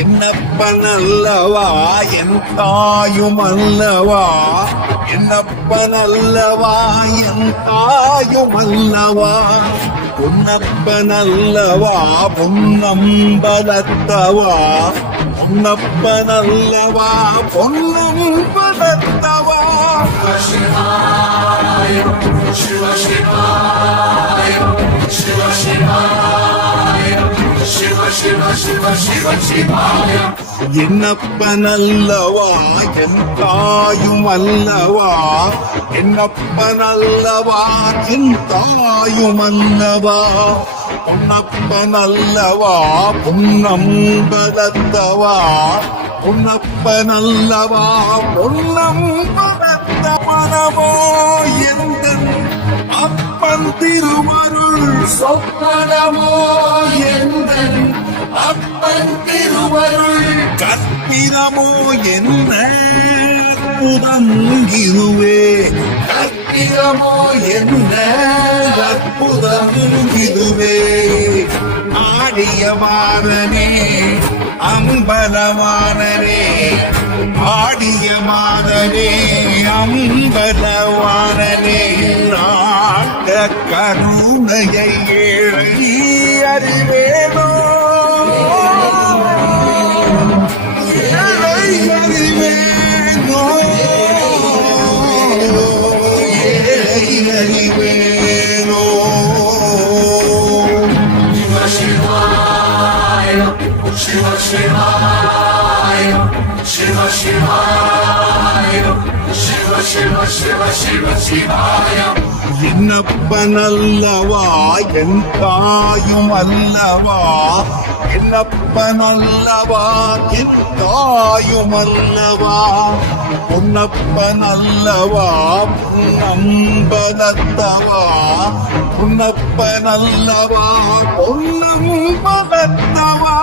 என்னப்பனல்லவா என் தாயுமல்லவா, என்னப்பனல்லவா என் தாயுமல்லவா, பொன்னப்பனல்லவா பொன்னம்பலத்தவா, பொன்னப்பனல்லவா பொன்னம்பலத்தவா. சிவ சிவாய சிவ சிவாய சிவ சிவ சிவ சிவ சிவாய. என்னப்பனல்லவா என் தாயும் அல்லவா, என்னப்பனல்லவா என் தாயும் அல்லவா, பொன்னப்பனல்லவா பொன்னம்பலத்தவா, பொன்னப்பனல்லவா பொன்னம்பலத்தவனமோ எந்தன் அப்பன் திருவருள் சொப்பனமோ எந்தன் அப்பன் திருவருள் கற்பிதமோ என்ன அற்புதங்கிதுவே, கற்பிதமோ என்ன அற்புதம் இதுவே. ஆடியமானனே அம்பலமானனே, ஆடியமானனே அம்பலமானனே, நாட்ட கருணையை எழுதி அறிவேனோ, அறிவேனோ, அறிவேனோ. சிவ சிவாய சிவ சிவாய சிவ சிவ சிவ சிவ சிவாய. என்னப்பனல்லவா என் தாயும் அல்லவா, என்னப்பனல்லவா என் தாயும் அல்லவா, பொன்னப்பனல்லவா பொன்னம்பலத்தவா, பொன்னப்பனல்லவா பொன்னம்பலத்தவா.